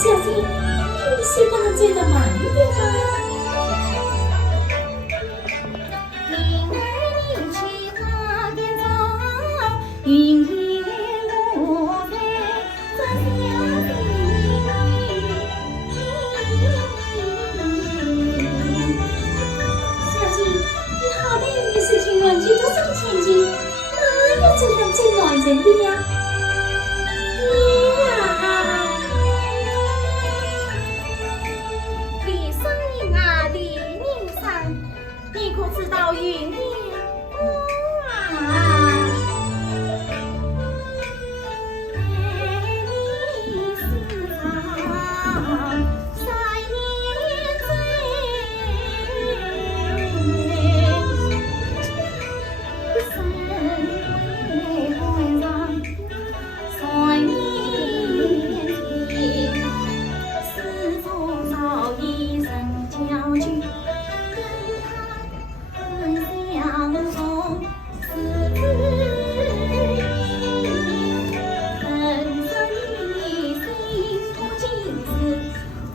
小姐，你是不能追得慢一点吗？明儿你去哪边走？云烟落在这小溪小姐，你好歹也是听闻去多少千金，哪有这样最暖人的呀？你啊！李生你啊，李宁生，你可知道云烟我啊？陪你私藏3年醉，身为官上3年情，是否早已成交局？跟他相逢是知音，人生一心不尽是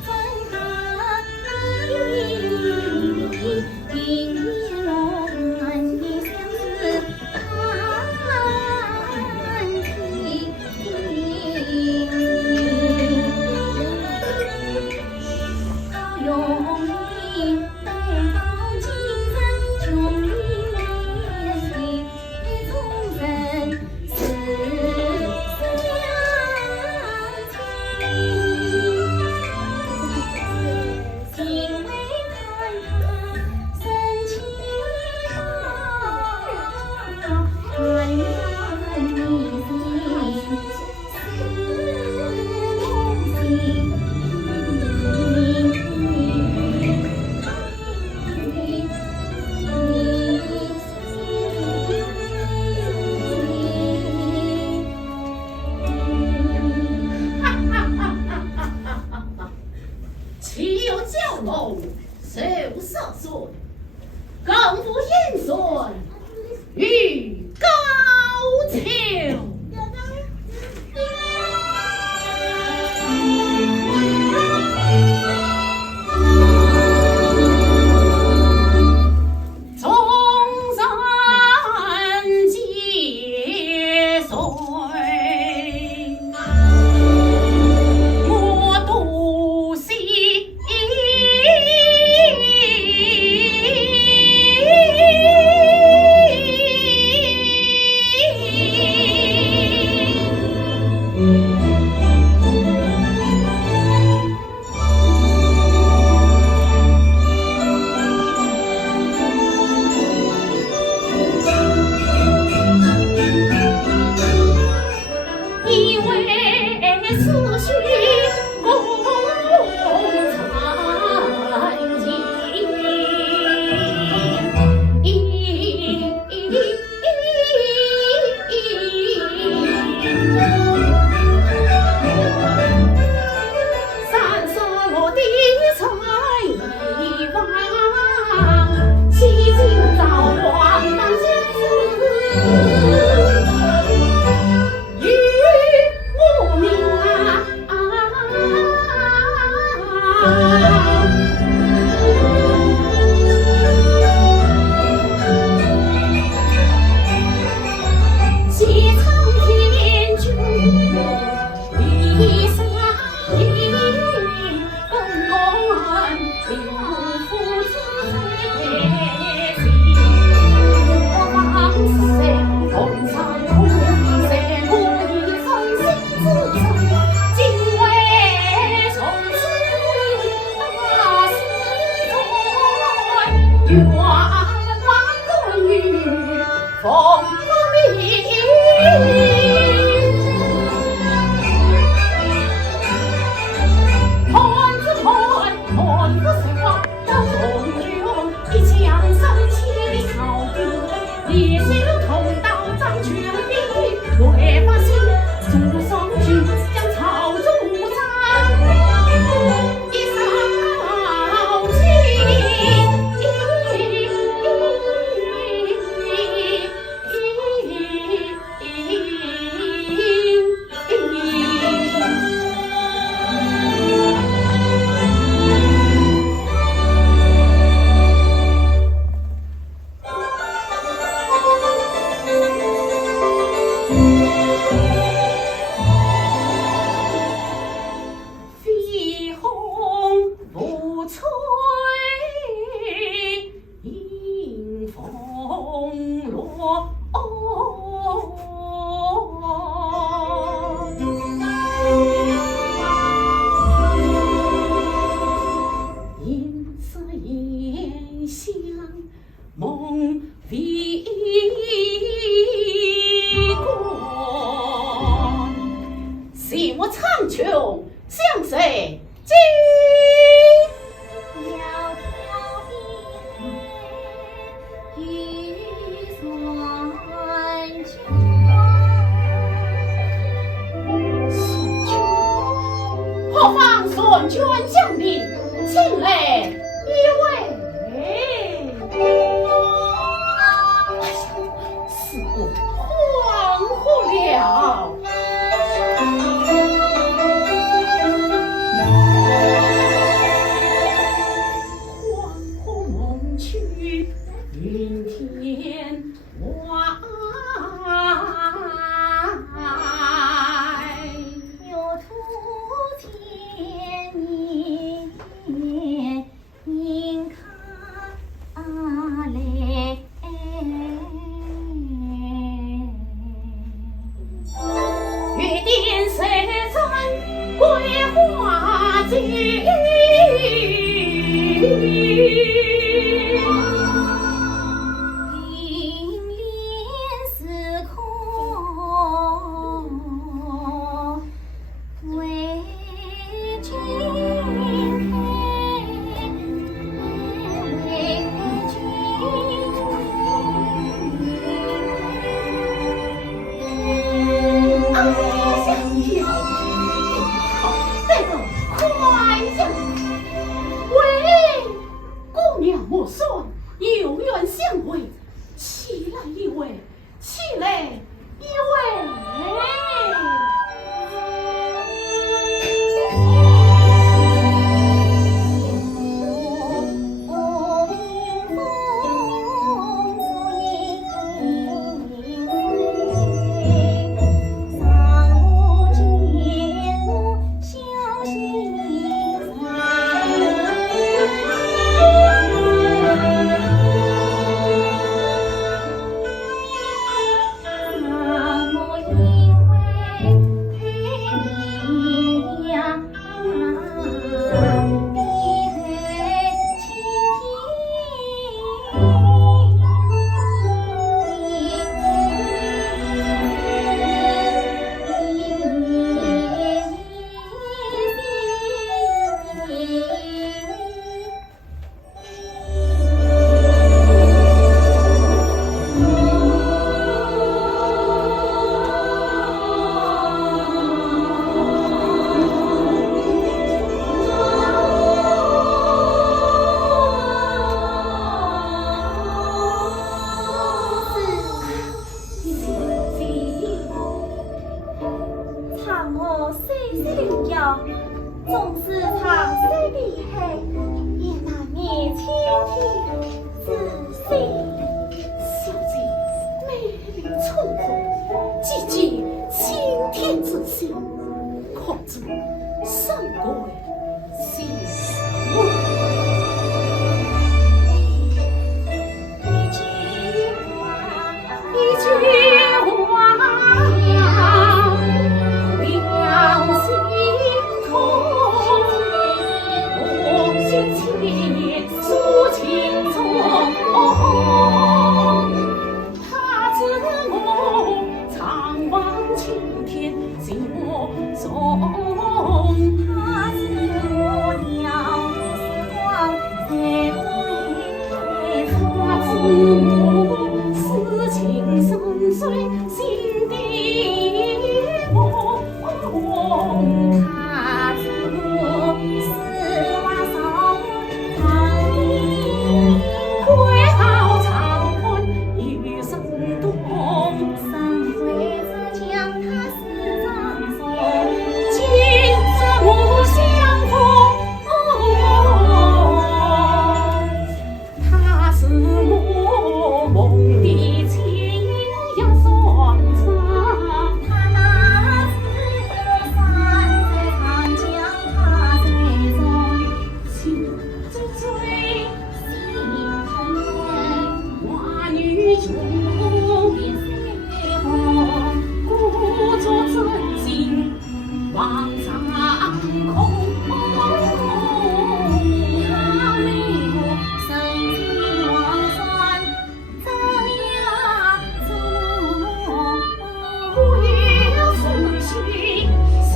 分合一，云烟落满的相思叹息。高永明待到今生穷里面的众人是相亲，因为看他深情少，原谅你心思痛心。岂有蛟龙受色损，更负燕孙与高俅。终身皆随，莫独惜。因为思绪共残疾，三色我的才遗忘，西京早亡当相思。与我命啊，是我苍穹相谁知？迢迢一黑雨算君。何方孙权将领，请来一位。似乎恍惚了。恍惚梦去，云天外。有图天年，您看来。玉殿色山桂花径，云连四空为君莫算有缘相会，起来一位，起来一位。纵使长虽厉害，也难免倾听仔细。小姐美丽春红，季节青天之心，可知三桂心梦。一句话，两心痛。情诉情衷，他知我常望青天心目中，他知我了时光才会，他知我思情深邃心底梦，他知我丝袜少。归好长欢与生动，三回之将他是长松，今日我相逢，他是我梦的情呀算长，他那是山水长江他在中，心之最。花雨中，故作真心望长空。他为我深情望山，怎样走？我要思绪心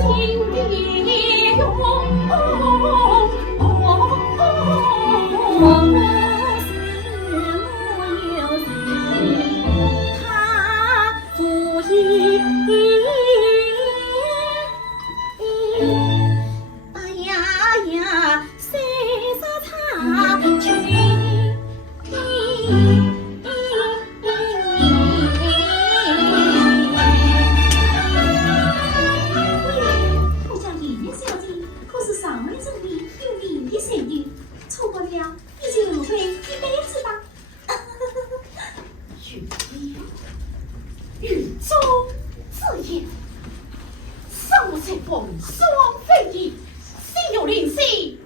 且风霜飞地，心有灵犀。